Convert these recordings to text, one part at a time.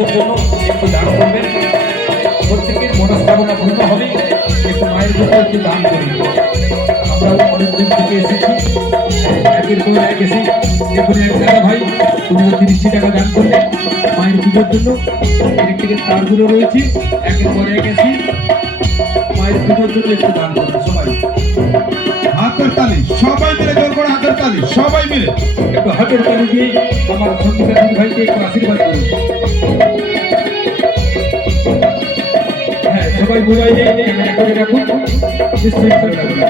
পুজোর জন্য একটু দান করবেন, প্রত্যেকের মনস্কামনা পূর্ণ হবে। একটু মায়ের জন্য একটু দান করবেন। আমরাও অনেক দূর থেকে এসেছি, একের পর এক এসে দেখুন এক দাদা ভাই 30 টাকা দান করলেন মায়ের পুজোর জন্য। ইলেকট্রিকের তারগুলো রয়েছে, একের পর এক এসে মায়ের পুজোর জন্য একটু দান করবেন সবাই। হাতের তালি সবাই মিলে, জোর করে হাতের তালি সবাই মিলে, একটু হাতের তালি দিয়ে আমার সঙ্গীতা ভাইকে একটু আশীর্বাদ করুন। হ্যাঁ, সবাই মোবাইলে ক্যামেরা করে রাখুন, নিশ্চয়ই করে রাখুন।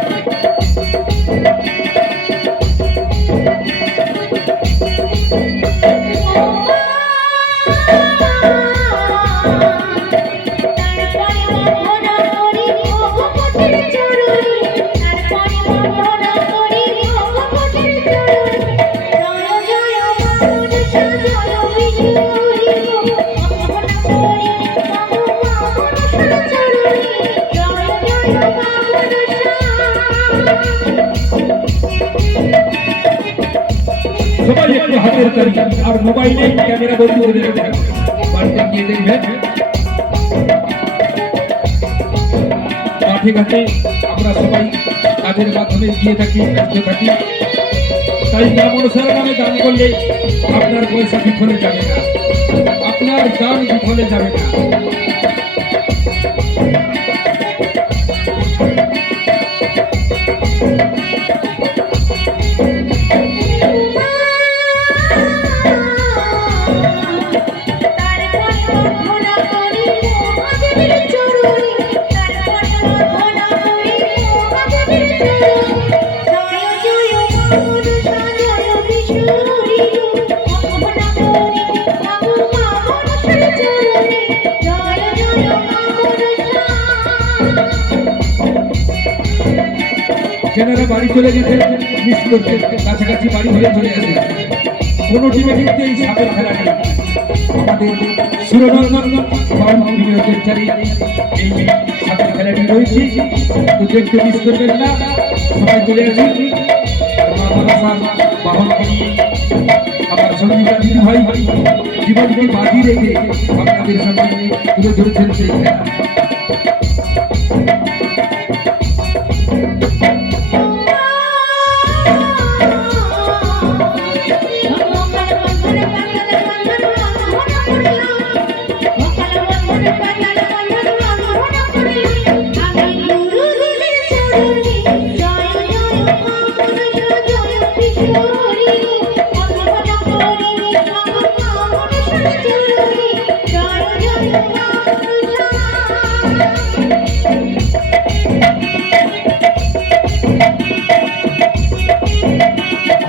সবাই একটু হাতের তালি আর মোবাইলে ক্যামেরা বন্ধ করে রাখবেন, বাড়িতে গিয়ে দেখবেন। মাঠে ঘাটে আমরা সবাই কাজের মাধ্যমে গিয়ে থাকি, ব্যস্ত থাকি, তাই নাম অনুসারে নামে দান করলে আপনার পয়সা বিফলে যাবে না, আপনার দান বিফলে যাবে না। যেনারা বাড়ি চলে গেছেন মিস করতে, কাছাকাছি বাড়ি হয়ে চলে আসে, কোনো টিমে কিন্তু এই সাপের খেলা নেই। আমাদের সুরনন্দন এই সাপের খেলাটি রয়েছে, তো দেখতে মিস করবেন না, সবাই চলে আসেন। বাহন করিয়ে আমার সঙ্গীতা দিদি ভাই জীবনকে বাজি রেখে আপনাদের সামনে তুলে ধরেছেন সেই খেলা।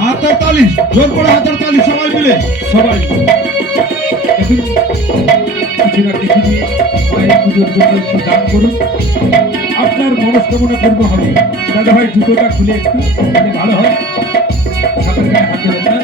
হাতের তালি জোর করে হাতের তালি সবাই মিলে, সবাই দেখুন কিছু না কিছু দিয়ে মায়ের পুজোর জন্য একটু দান করুন, আপনার মনস্কামনা পূর্ণ হবে। দাদা ভাই জুতোটা খুলে একটু ভালো হয়, সাপের গায়ে হাত দেবেন না।